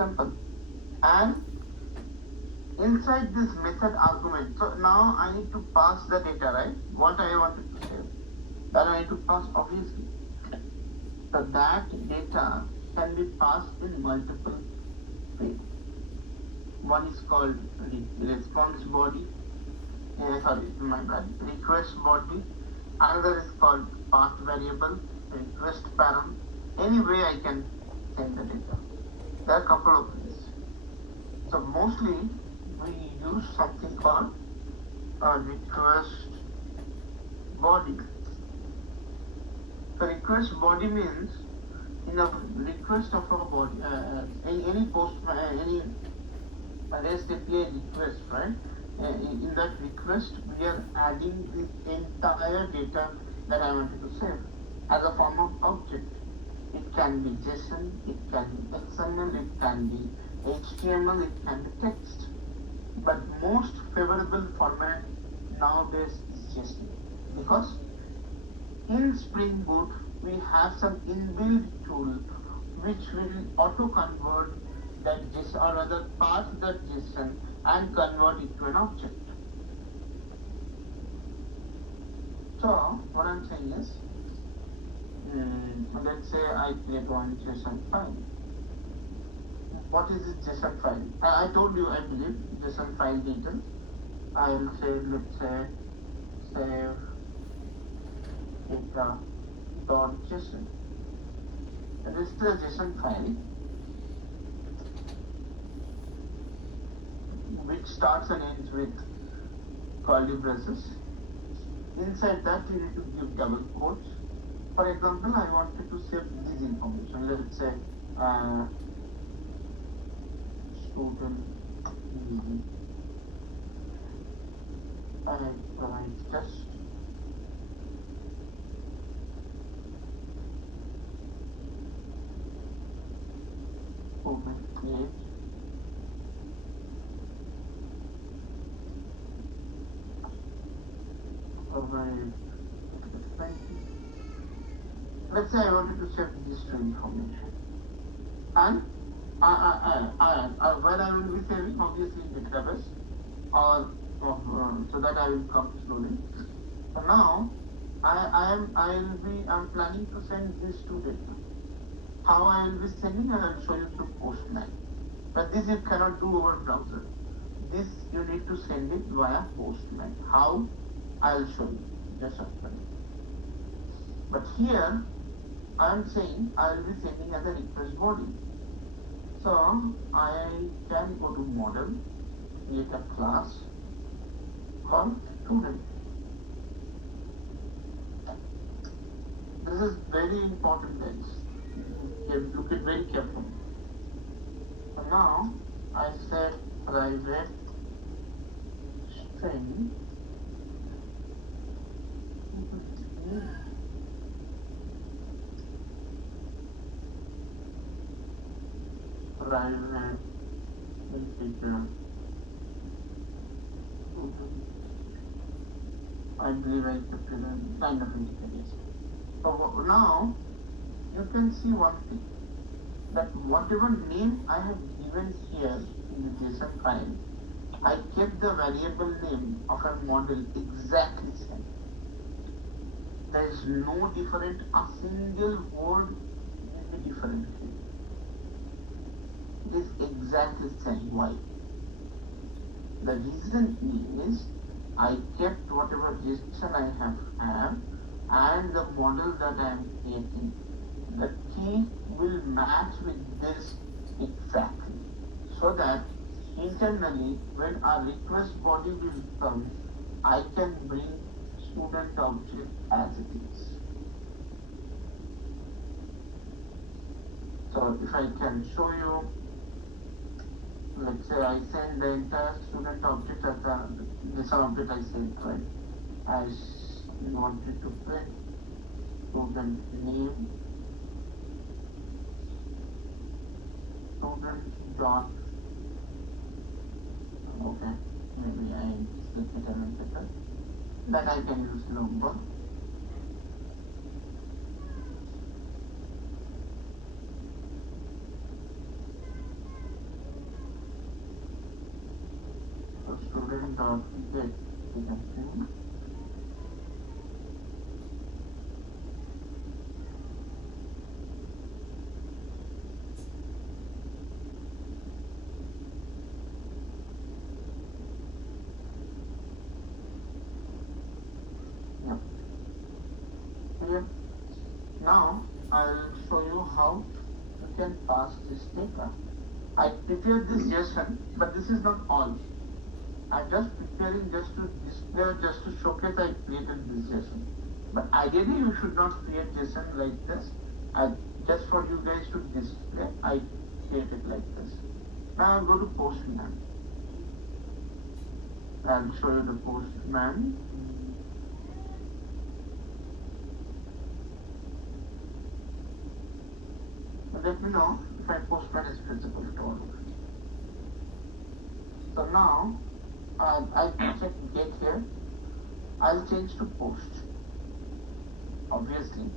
Simple. And inside this method argument, so now I need to pass the data, right? What I wanted to say. That I need to pass obviously. So that data can be passed in multiple ways. One is called response body, my bad, request body. Another is called path variable, request param. Any way I can send the data. There are a couple of ways. So mostly we use something called a request body. The request body means in a request of a body, any post, any REST API request, right? In that request, we are adding the entire data that I wanted to save as a form of object. It can be JSON, it can be XML, it can be HTML, it can be text. But most favorable format nowadays is JSON, because in Spring Boot we have some inbuilt tool which will auto convert that JSON, or rather parse that JSON and convert it to an object. So what I'm saying is, let's say I create one JSON file. What is this JSON file? I told you, I believe, JSON file detail. I will say, let's say, save data.json. And this is the JSON file which starts and ends with curly braces. Inside that you need to give double quotes. For example, I wanted to save this information. Let's say student I provide test. Create. Let's say I wanted to save this to information, and where I will be saving, obviously in database, or so that I will come slowly. So now I'm planning to send this to data. How I will be sending, I will show you through Postman. But this you cannot do over browser. This you need to send it via Postman. How? I will show you just after. But here I am saying I will be sending as a request body. So I can go to model, create a class called student. This is very important, guys. Look it very carefully. So now I said private string private integer. I believe I kept it a kind of integer. So now you can see one thing, that whatever name I have given here in the JSON file, I kept the variable name of a model exactly same. There is no different, a single word will be different here. It is exactly the same. Why? The reason is I kept whatever JSON I have and the model that I am creating. The key will match with this exactly, so that internally when our request body will come, I can bring student object as it is. So if I can show you, let's say I send the entire student object as this object I sent, right? As we wanted to print student name, student dot, okay, maybe I split it a little better. Then I can use number. dot get thing. Yeah. Here. Now I'll show you how you can pass this data. I prepared this JSON, but this is not all. I'm just preparing just to display, just to showcase I created this JSON. But ideally you should not create JSON like this. Just for you guys to display, I created like this. Now I'll go to Postman. I'll show you the Postman. Let me know if my Postman is visible at all. So now I check get here. I'll change to post. Obviously,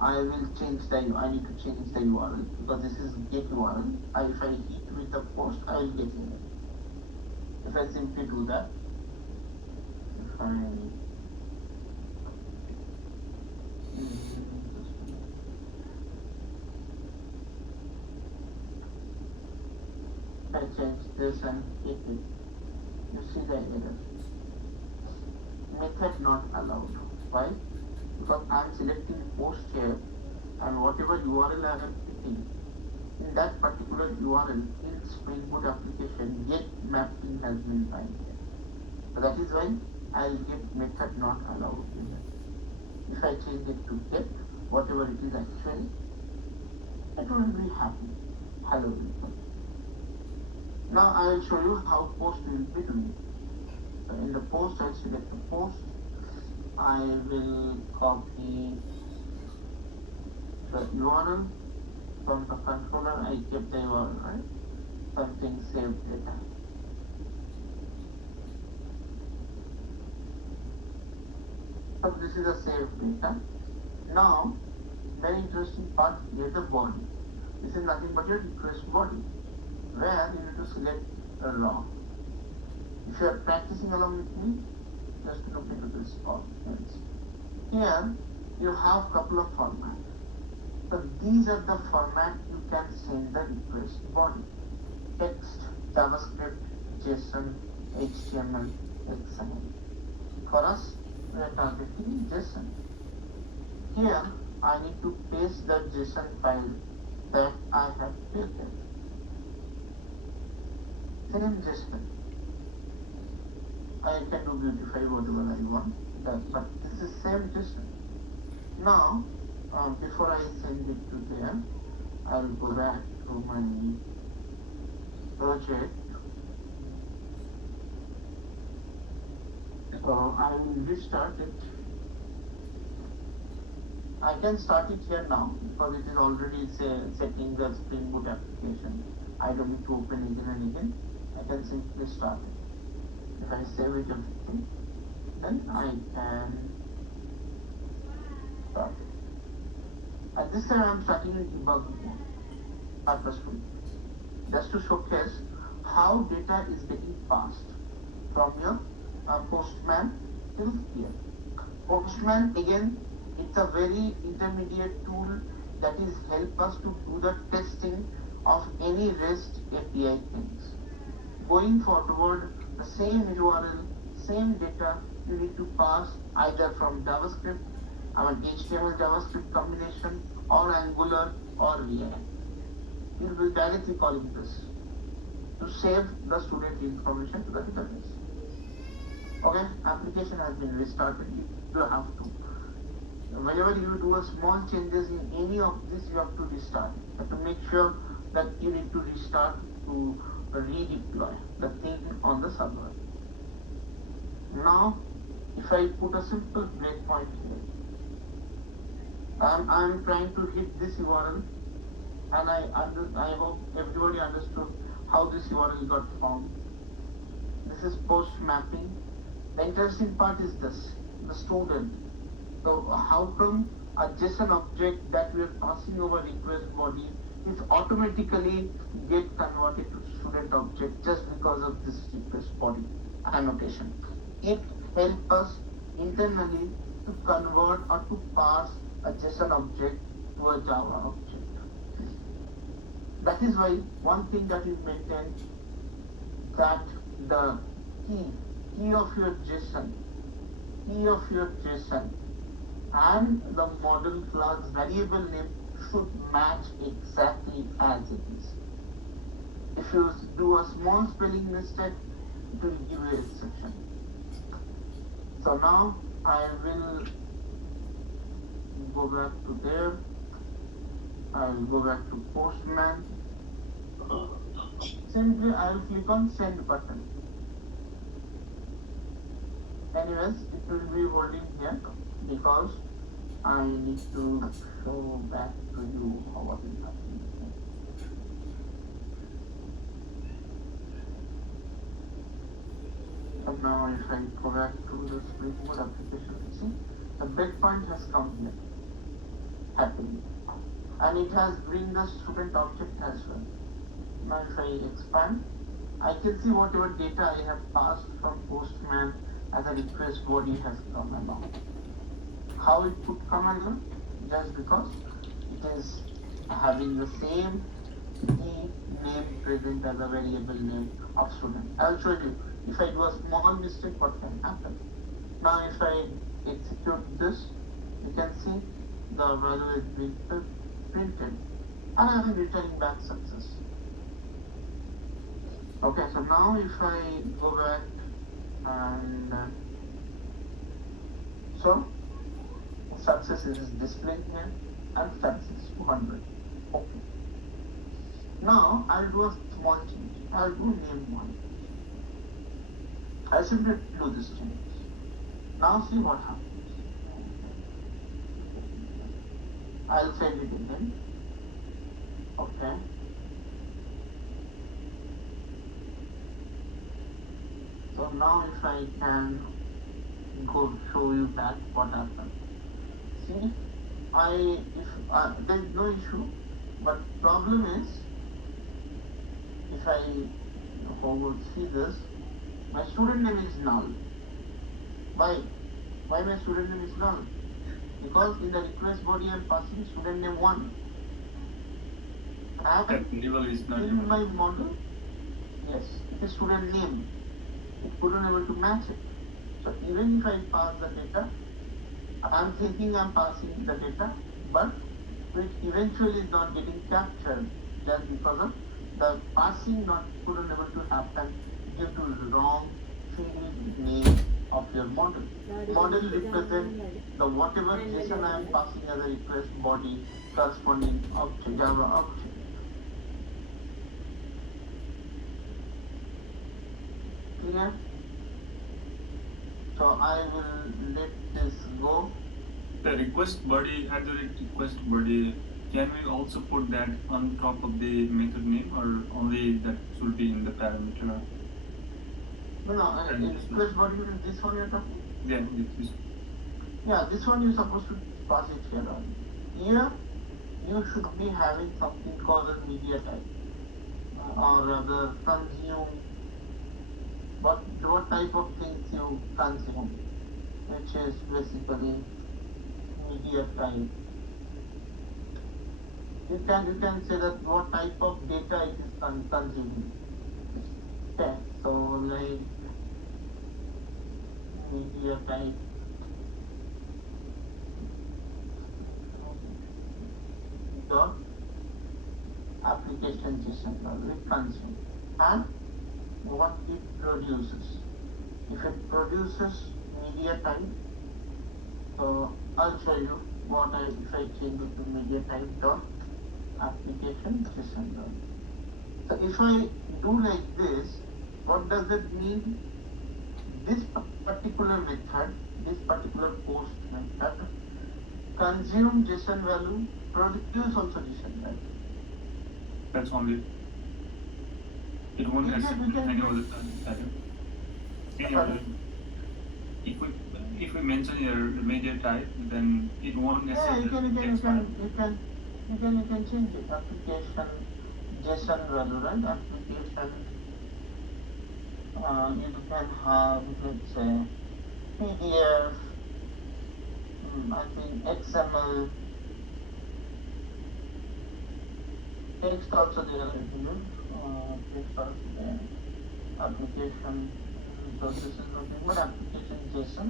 I will change the I need to change the URL because this is get URL. If I hit with the post, I will get here. If I simply do that, if I change this and hit it, you see the error. Method not allowed. Why? Because I am selecting post here and whatever URL I am picking, in that particular URL in Spring Boot application, get mapping has been found here. So that is why I will get method not allowed here. If I change it to get, whatever it is actually, it will be happy. Hello people. Now I will show you how post will be doing. So in the post, I select the post. I will copy the URL from the controller. I kept the URL, right? Something saved data. So this is a saved data. Now, very interesting part here, the body. This is nothing but your request body, where you need to select a raw. If you are practicing along with me, just look into this options. Here you have couple of formats. So these are the format you can send the request body. Text, JavaScript, JSON, HTML, XML. For us, we are targeting JSON. Here I need to paste the JSON file that I have created. Same JSON. I can do beautify whatever I want, but this is same JSON. Now, before I send it to there, I'll go back to my project. So I will restart it. I can start it here now because it is already setting the Spring Boot application. I don't need to open again and again. I can simply start it. If I save it everything, then I can start it. At this time, I am starting in debug mode, purposefully, just to showcase how data is getting passed from your Postman till here. Postman, again, it's a very intermediate tool that is help us to do the testing of any REST API things. Going forward, the same URL, same data you need to pass either from JavaScript, HTML JavaScript combination, or Angular or React. You will be directly calling this to save the student information to the database. Okay, application has been restarted. You have to. Whenever you do a small changes in any of this, you have to restart it. You have to make sure that you need to restart to redeploy the thing on the server. Now, if I put a simple breakpoint here, I'm trying to hit this URL, and I hope everybody understood how this URL got found. This is post mapping. The interesting part is this, the student. So how come a JSON object that we are passing over request body is automatically get converted to student object just because of this request body annotation. It helps us internally to convert or to pass a JSON object to a Java object. That is why one thing that is maintained, that the key of your JSON and the model class variable name should match exactly as it is. If you do a small spelling mistake, it will give you exception. So now I will go back to there. I will go back to Postman. Simply I will click on send button. Anyways, it will be holding here because I need to show back to you what is happening. So now if I go back to the SpringBoot application, see the breakpoint has come here, happening, and it has bring the student object as well. Now if I expand, I can see whatever data I have passed from Postman as a request body has come along. How it could come along? Just because it is having the same key name present as a variable name of student. I'll show you. If I do a small mistake, what can happen? Now if I execute this, you can see the value is being printed and I am returning back success. Okay, so now if I go back and so success is displayed here and success 200. Okay. Now I'll do a small change. I'll do name 1. I simply do this change. Now see what happens. I'll send it again. Okay. So now if I can go show you back what happened. See, there is no issue, but problem is if I see this, my student name is null. Why my student name is null? Because in the request body I am passing student name 1. And in my model, yes, it is student name. It couldn't able to match it. So even if I pass the data, I am thinking I am passing the data, but it eventually is not getting captured just because of the passing couldn't able to happen due to wrong field name of your model. Model represents the whatever JSON I am passing as a request body corresponding object, Java object. Clear? So I will let this go. The request body, at the request body, can we also put that on top of the method name, or only that should be in the parameter? No, request body is this one you're talking? Yeah, this. Yeah, this one you're supposed to pass it here on. Here, you should be having something called a media type, or rather consume. What type of things you consume, which is basically media type. You can say that what type of data it is consuming. Okay, so like media type. Dot application JSON will consume and what it produces. If it produces media type, so I'll show you what if I change it to media type dot application JSON dot. So if I do like this, what does it mean? This particular method, this particular post method, consume JSON value, produce also JSON value. That's only. It won't accept any other pattern. If we mention your media type, then it won't accept. Yeah, you can you can change it. Application JSON value, right? Application, you can have, let's say, PDF, I think XML, text also there, text also there, application, so this is nothing but application JSON.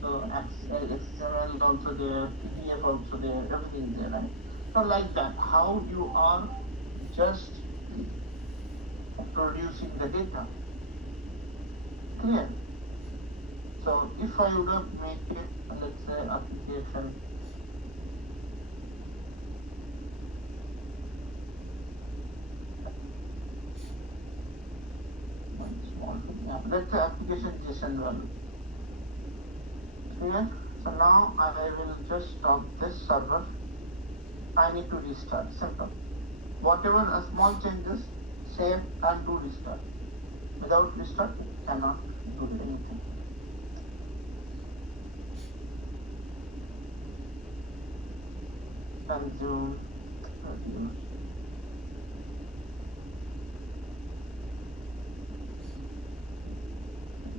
So XML also there, PDF also there, everything there, right? So like that, how you are just producing the data. Clear? So if I would have make it, let's say application, one small thing, yeah, let's say application JSON value. Clear? So now I will just stop this server. I need to restart. Simple. Whatever small changes, save and do restart. Without restart, it cannot do anything. Consume.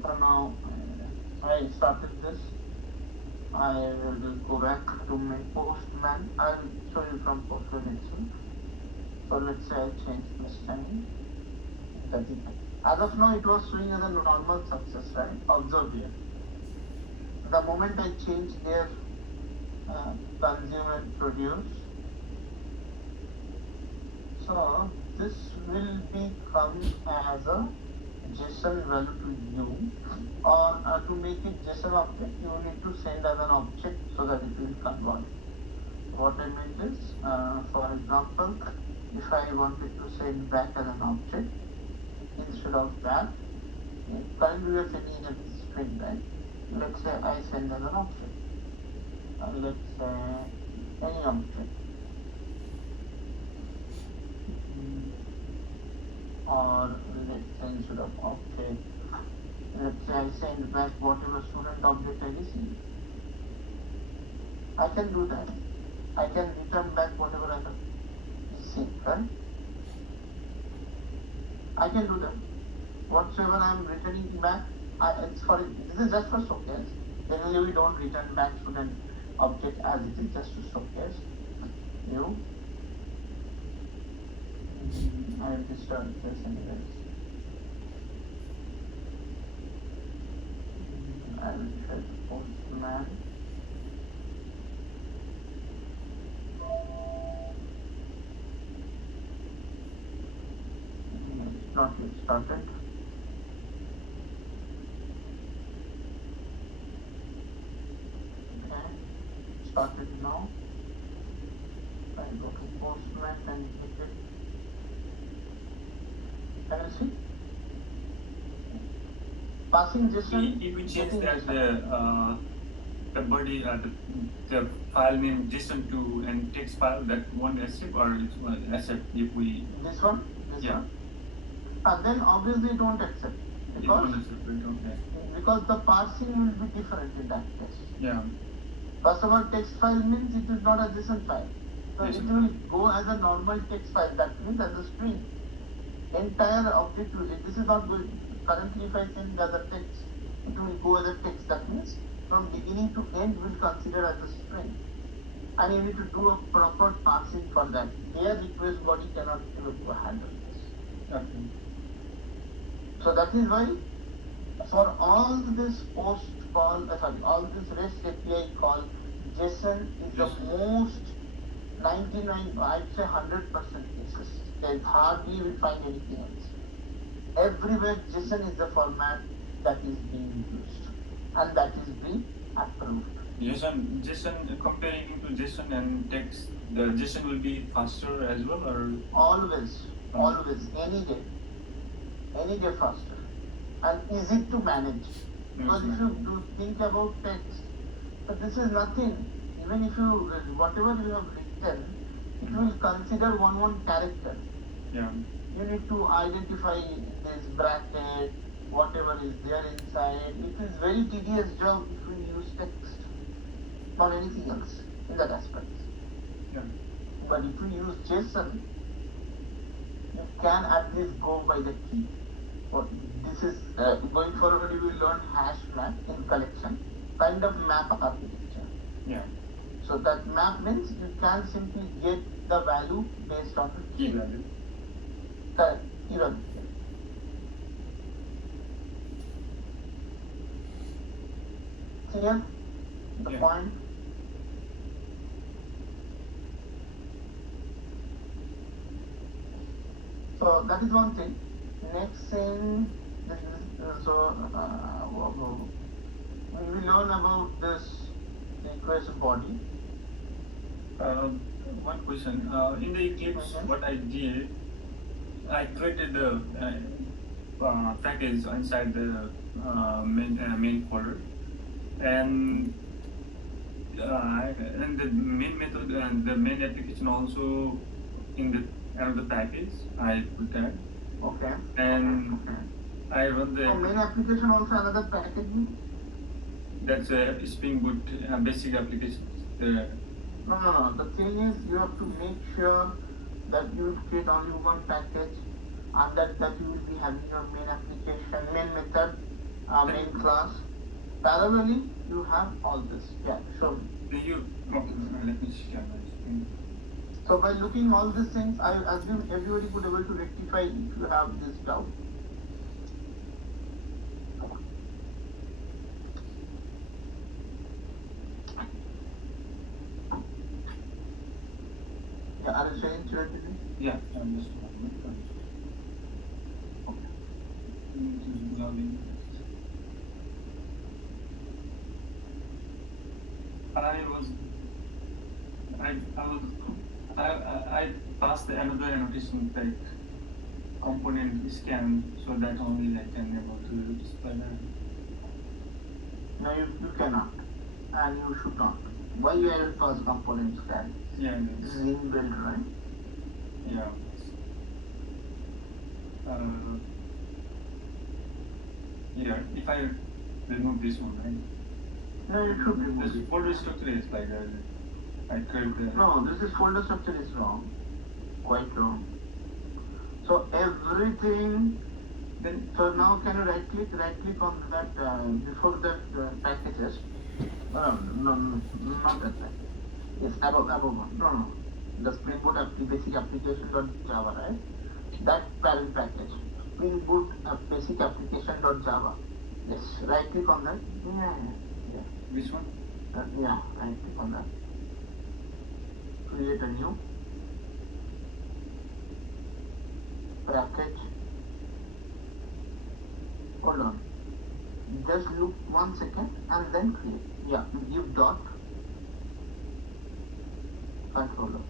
So now I started this. I will go back to my postman. I will show you from postman itself. So let's say I change this time. As of now, it was showing as a normal success, right? Observe here. The moment I change here, consume and produce, so this will become as a JSON value to you, or to make it JSON object, you need to send as an object so that it will convert. What I meant is, for example, if I wanted to send back as an object, instead of that, currently we are sending a string, right? Let's say I send as an object. Let's say any object. Or let's say instead of object, let's say I send back whatever student object I received. I can do that. I can return back whatever I have received, right? I can do that. Whatsoever I am returning back, this is just for showcase. Generally we don't return back student object as it is, just to showcase you. I will restart this anyways. I will try to postman. It's not yet started. Okay, started now. I go to postman and hit it. Can you see? Passing JSON. If we change that the body the file name JSON to and text file, that won't accept, or it will accept if we this one. Then obviously it won't accept because because the parsing will be different in that case. Yeah. First of all, text file means it is not a JSON file, so it will go as a normal text file. That means as a string. Entire object will. This is not good. Currently, if I send as a text, it will go as a text. That means from beginning to end will consider as a string, and you need to do a proper parsing for that. Their request body cannot handle this. Okay. So that is why for all this post call, all this REST API call, JSON is the most 99, I'd say 100% cases. There's hardly we find anything else. Everywhere JSON is the format that is being used and that is being approved. JSON comparing to JSON and text, the JSON will be faster as well, or always, any day faster, and easy to manage. Because if you do think about text, but this is nothing. Even if you whatever you have written, it will consider one character. Yeah. You need to identify this bracket, whatever is there inside. It is very tedious job if we use text or anything else in that aspect. Yeah. But if you use JSON, you can at least go by the key. So this is going forward. You will learn hash map in collection, kind of map architecture. Yeah. So that map means you can simply get the value based on the Key value. Correct. Even. Clear? The Yeah. point. So that is one thing. Next thing, this is we will learn about this request body. One question. In the Eclipse, what I did, I created the package inside the main folder, and the main method and the main application also in the another package. I put that. Okay. And I run the. So main application also another package. That's a Spring Boot basic application. No. The thing is, you have to make sure that you will create only one package, and that you will be having your main application, main method, main class. Parallelly, you have all this. Yeah, show me. Okay, let me share my screen. So by looking all these things, I assume everybody could able to rectify if you have this doubt. Yeah, are you saying theoretically? Yeah, I'm just I passed another annotation like component scan, so that only I can able to display that. No, you cannot, and you should not. Why you have first component scan? Yeah. This is inbuilt, right? Yeah. Yeah. If I remove this one, right? No, you should remove this it. folder structure is like that. I create the. No, this is folder structure is wrong. Quite wrong. So everything. Then. So now can you right click on that before that packages? No, not that package. Yes, above one. No. The Spring Boot basic application.java, right? That parent package. Spring Boot basic application.java. Yes, right click on that. Yeah. Which one? Yeah, right click on that. Create a new package. Hold on. Just look 1 second and then create. Yeah, give dot controller.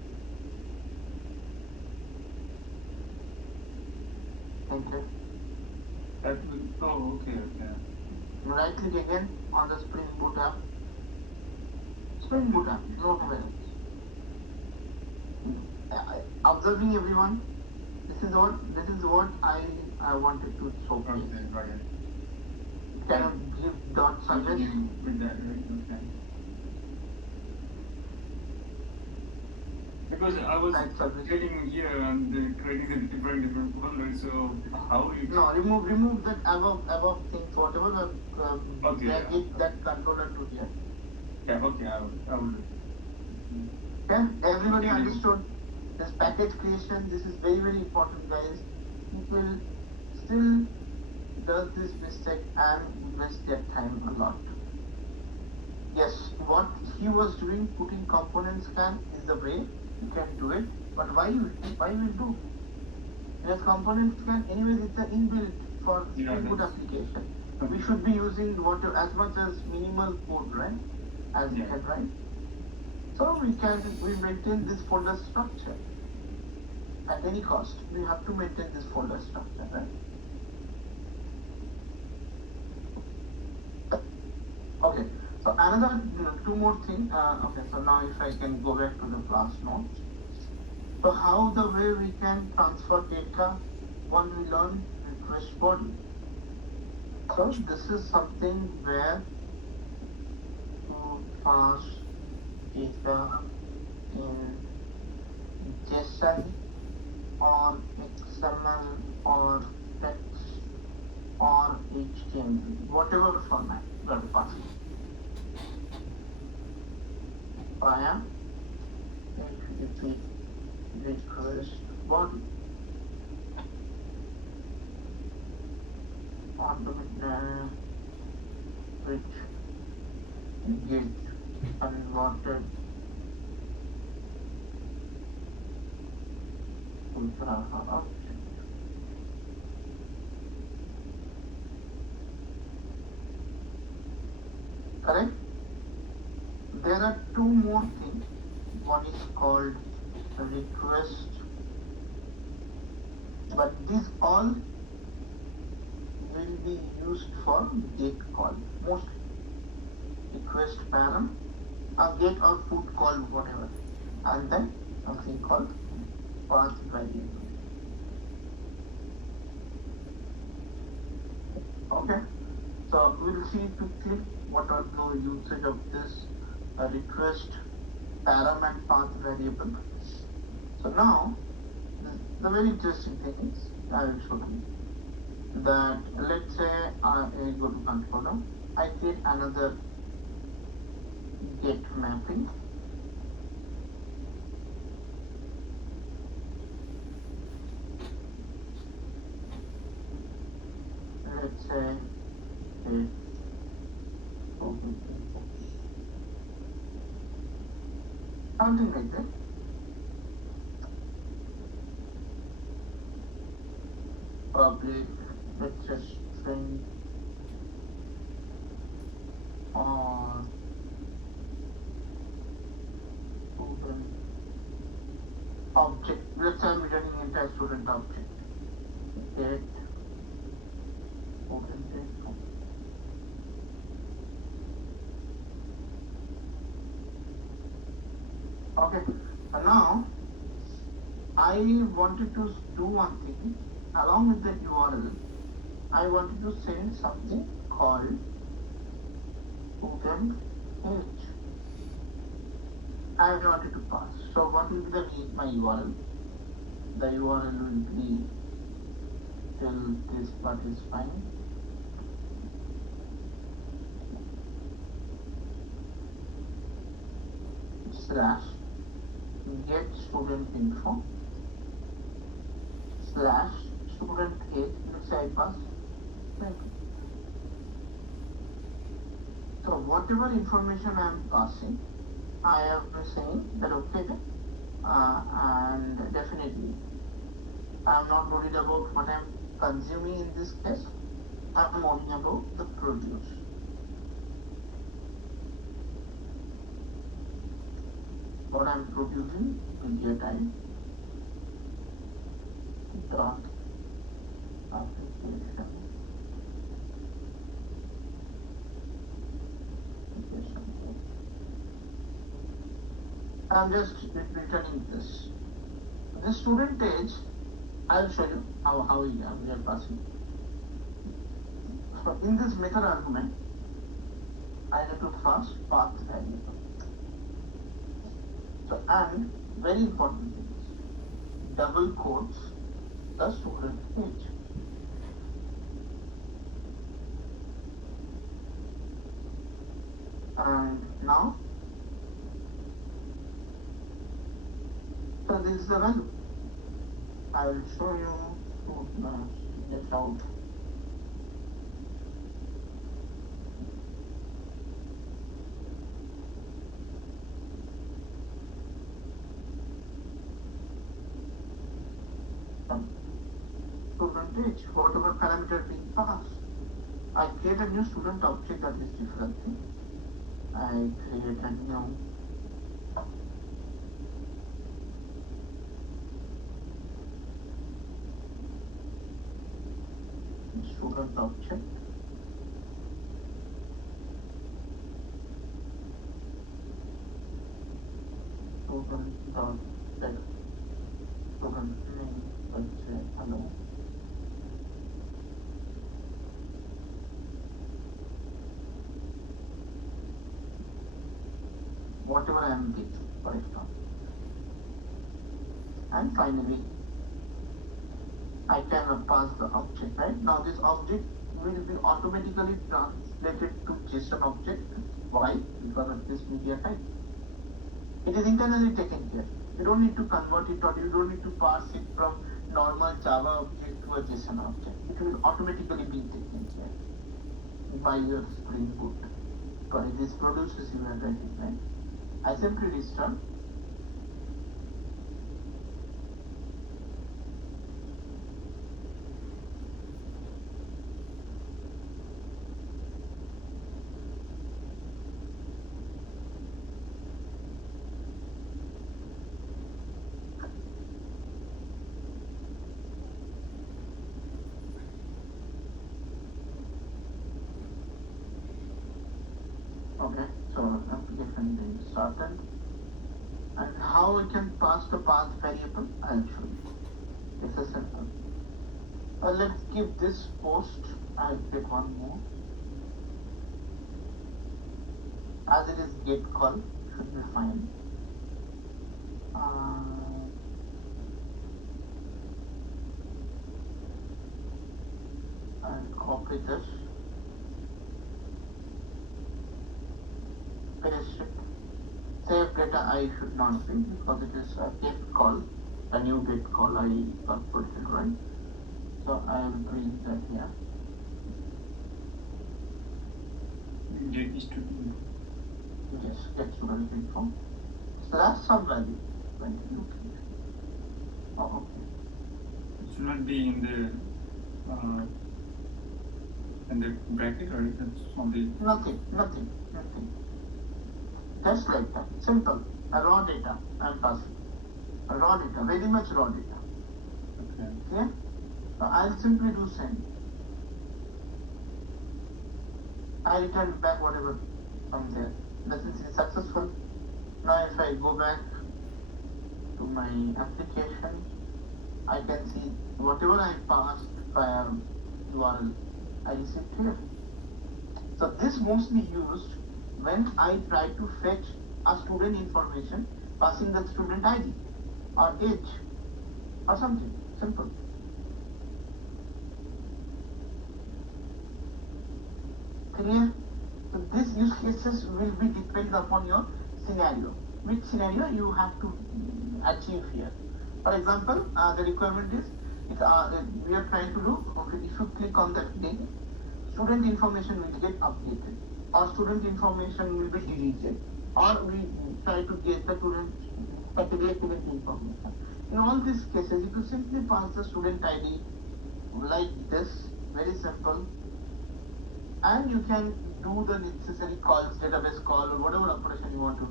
Enter. Okay. Right click again on the Spring Boot app. Spring Boot app, no else. Observing everyone, this is what I wanted to show. Okay, got it. Can you give dot suggest? With that, right? Okay. Because I was getting here and creating a different folders, so how you... No, remove that above things, whatever, okay, get that controller to here. Yeah, okay, I will. Okay, everybody understood this package creation. This is very important, guys. People still does this mistake and waste their time a lot. Yes, what he was doing, putting component scan is the way you can do it. But why you do? Because component scan, anyways, it's an inbuilt for Spring Boot application. We should be using as much as minimal code, right? As we can, right? So we maintain this folder structure at any cost. We have to maintain this folder structure, right? Okay. So another two more things. Okay. So now if I can go back to the class note. So how the way we can transfer data when we learn request body. So this is something where to pass data in JSON or XML or text or HTML, whatever format you are passing. Via HTTP request body. Which get converted to Java object. Correct? There are two more things. One is called request, but these all will be used for get call mostly. Request param, a get or put call, whatever, and then something called path variable. Okay, so we'll see quickly what are the usage of this request param and path variable. So now the very interesting thing is I will show you that let's say I go to controller, I create another get mapping. Let's say something like that. Public, let's just string or student object. Let's say I'm returning entire student object. Get student info. Okay, and now I wanted to do one thing. Along with the URL, I wanted to send something called student age. I wanted to pass. So what will be my URL? The URL will be till this part is fine. Slash get student info slash student age. Let's say I pass 20. So whatever information I am passing, I have been saying that okay, and definitely I am not worried about what I am consuming in this case. I am worrying about the produce. What I am producing media time dot application. I'm just returning this. The student age, I'll show you how we are passing. So in this method argument, I need to first path variable. So and very important thing is double quotes the student age. And now, so this is the value. I will show you to get out. Student age, whatever parameter being passed. I create a new student object that is different thing. I create a new student object. Student dot get student name, let's say hello. Whatever I am with, for example. And finally, I can pass the object, right? Now this object will be automatically translated to JSON object. Why? Because of this media type. It is internally taken care. You don't need to convert it, or you don't need to parse it from normal Java object to a JSON object. It will automatically be taken care by your Spring Boot. Because this produces you everything, right? I simply restart. Okay, so application is started. And how we can pass the path variable, I'll show you. It's a simple. Let's give this post, I'll pick one more. As it is get call, should be fine. I'll copy this. Paste it. Save data I should not be because it is a get call, a new get call I put it right. So I will bring that here. Get student. Yes, get student info. Slash some value. Oh, okay. It should not be in the bracket, or it's on the Nothing. Just like that. Simple. A raw data I'm passing. A raw data, very much raw data. okay. Yeah? So I'll simply do send. I return back whatever from there. This is successful. Now if I go back to my application, I can see whatever I passed via URL, I received here. So this mostly used when I try to fetch a student information passing the student ID or age or something simple. Clear? So these use cases will be dependent upon your scenario. Which scenario you have to achieve here. For example, the requirement is we are trying to do, okay, if you click on that link, student information will get updated, or student information will be deleted, or we try to get the particular student information. In all these cases, if you simply pass the student ID like this, very simple, and you can do the necessary calls, database call, or whatever operation you want to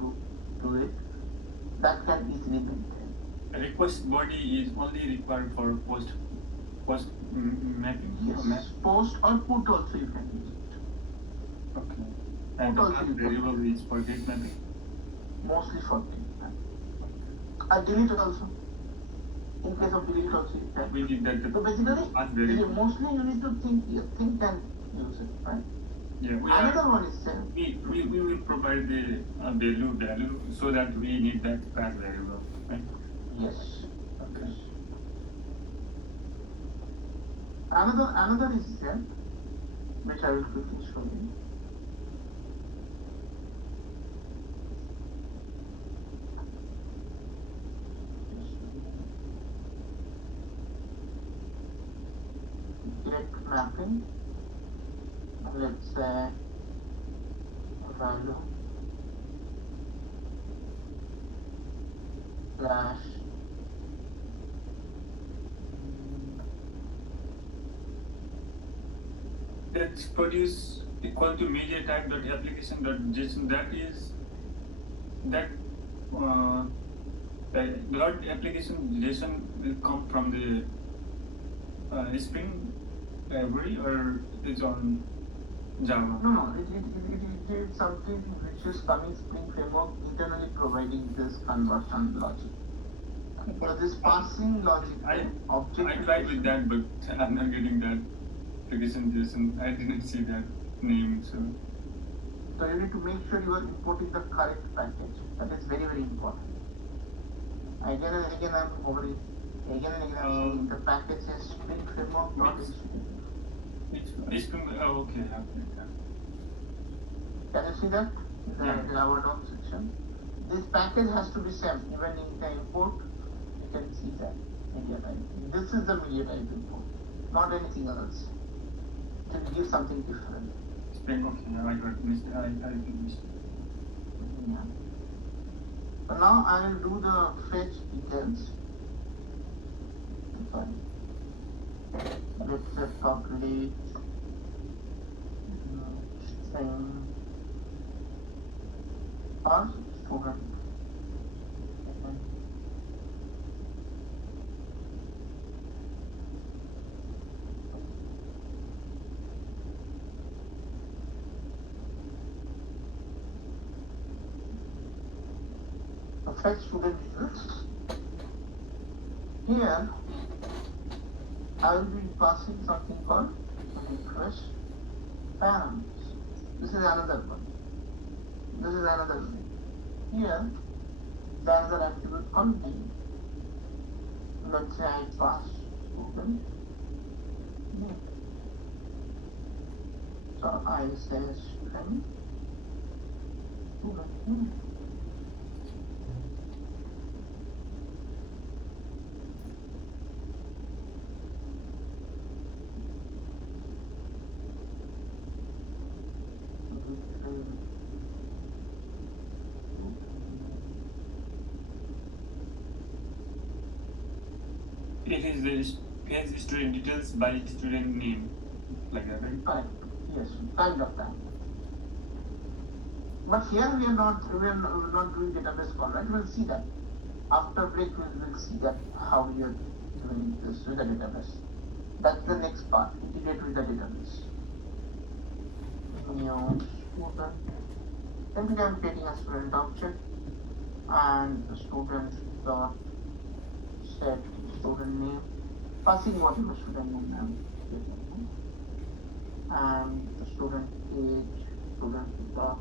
do it, that can easily be done. A request body is only required for post mapping. Yes, post or put also you can use it. Okay. And the path variable is for get mapping. Mostly for get mapping. Delete also. In case of delete also you can. We need that. So basically, mostly you need to think and use it, right? Yeah. Another one is we will provide the value so that we need that path variable, right? Yes. Okay. Another is there, which I will quickly show you. Get mapping. Let's say value slash That's produce equal to media type dot application dot JSON. That dot application JSON will come from the Spring library, or it's on Java? No, it is something which is coming Spring framework internally providing this conversion logic. So this parsing logic, I object. tried with that, but I'm not getting that application JSON. I didn't see that name, so. So you need to make sure you are importing the correct package. That is very, very important. Again and again I'm hovering. Again and again I'm saying the package is spring framework, not HTTP. It's okay. Can you see that in the Java doc section? This package has to be same. Even in the import, you can see that media type. This is the media type import, not anything else. It will give something different. Spring, okay, I got missed. I missed. Yeah. So now I will do the fetch details. Sorry. Let's say calculate string or student. Fetch student details. Here I will be passing something called request params. This is another one. This is another thing. Here there is an attribute called name. Let's say I pass student name. So I say string student name. It is the student details by student name, like that, right? Correct. Yes, kind of that. But here we are not doing database call, right? We'll see that. After break we'll see that how we are doing this with the database. That's the next part, integrate with the database. New student. Then I'm creating a student object and the student dot set student name, passing whatever student name I'm creating. And the student age, student dot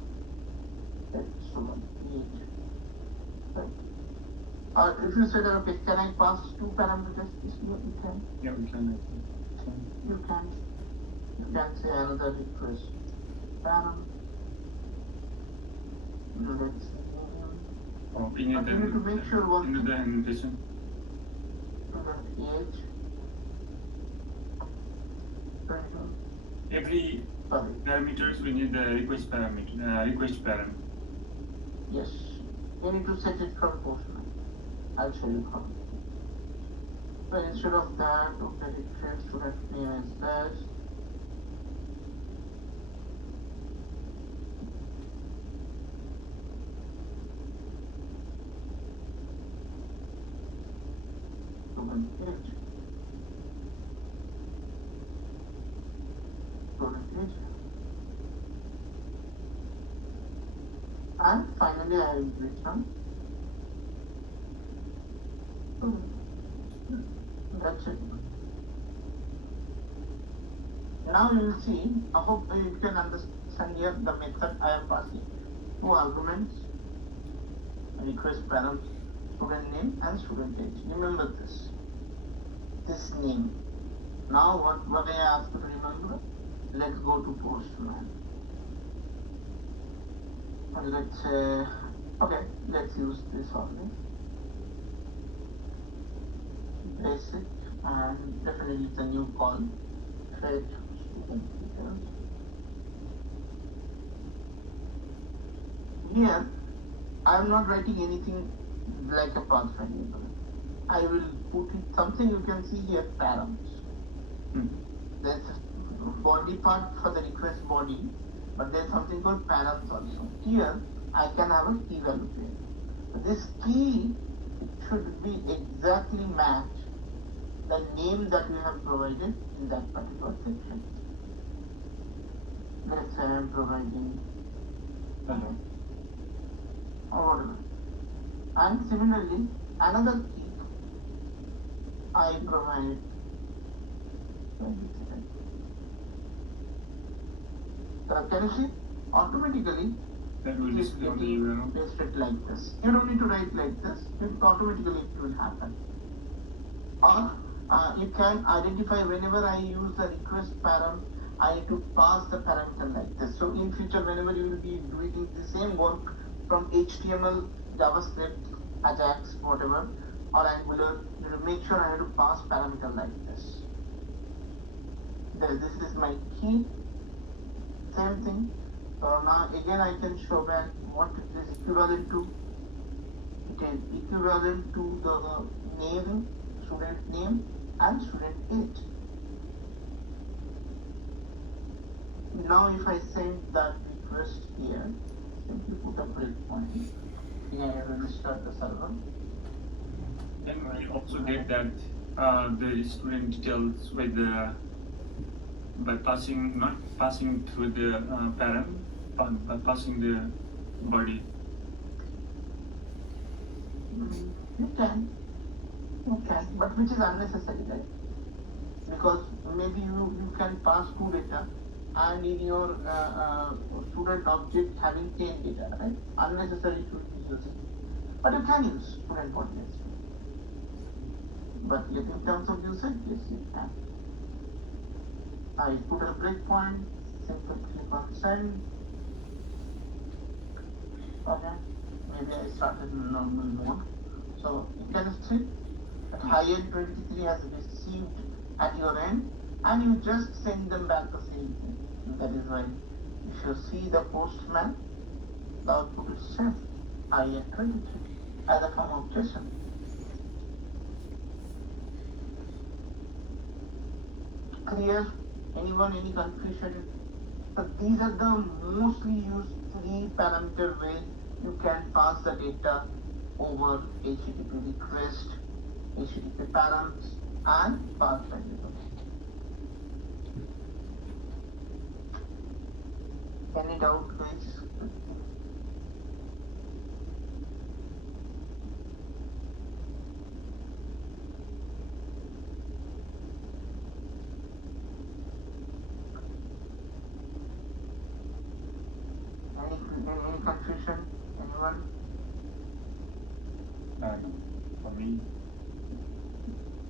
set student age. Right. If you say that, okay, can I pass two parameters? You can. Yeah, we can. You can say another request param. Let's Oh, you need to make sure one into the invitation. Student age. Every parameters we need the request parameter. Request param. Yes. You need to set it from Postman. I'll show you how. So instead of that, okay, request student name is this. Student age. Student age. And finally I will return. That's it. Now you will see, I hope you can understand here the method I am passing. Two arguments, request params, student name and student age. Remember this name. Now what I ask you to remember? Let's go to Postman. And let's say, okay, let's use this only. Basic, and definitely it's a new call. Fetch student details. Here, I am not writing anything like a path variable. I will put it something you can see here, params. There's a body part for the request body, but there's something called params also. Here, I can have a key value pair. This key should be exactly match the name that we have provided in that particular section. Let's say I am providing or whatever. And similarly, another key I provide. Can you see? Automatically That will it is display on the getting URL. pasted like this. You don't need to write like this. Automatically it will happen. Or you can identify whenever I use the request param, I need to pass the parameter like this. So in future, whenever you will be doing the same work from HTML, JavaScript, Ajax, whatever, or Angular, you will make sure I have to pass parameter like this. This is my key. Same thing. So now again I can show back what it is equivalent to. It is equivalent to the name, student name and student age. Now if I send that request here, simply put a breakpoint. Again I will restart the server. And I also get that the student details with the by passing, not passing through the param, by passing the body. You can, but which is unnecessary, right? Because maybe you can pass 2 data and in your student object having 10 data, right? Unnecessary to use it. But you can use student body as well. But in terms of usage, yes, you can. I put a breakpoint, simply click on send. Okay, maybe I started in normal mode. So you can see that high-end 23 has received at your end, and you just send them back the same thing. That is why if you see the postman, the output is same, high-end 23 as a form of JSON. Clear? Anyone, any confusion? So these are the mostly used 3 parameter way you can pass the data over HTTP request, HTTP params, and pass variable. Any doubt, guys? Any confusion? Anyone? For me.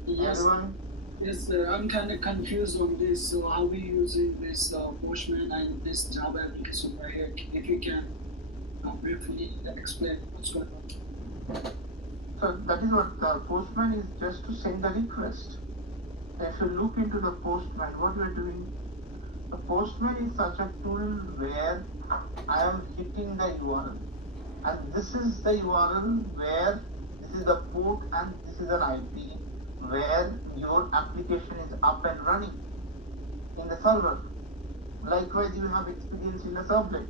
Yes. Everyone? Yes, sir. I'm kind of confused on this. So how we using this Postman and this Java application right here? If you can briefly explain what's going on. So that is what the postman is, just to send the request. If you look into the postman, what we are doing, the postman is such a tool where I am hitting the URL, and this is the URL where this is the port and this is an IP where your application is up and running in the server. Likewise, you have experience in the servlet.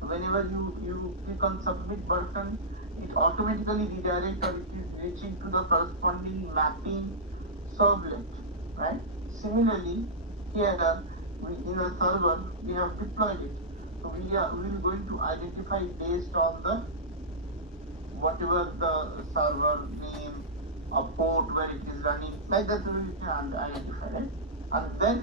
Whenever you click on submit button, it automatically redirects or it is reaching to the corresponding mapping servlet, right? Similarly, here in the server we have deployed it. So we are going to identify based on the whatever the server name, a port where it is running, like that we can identify, right? And then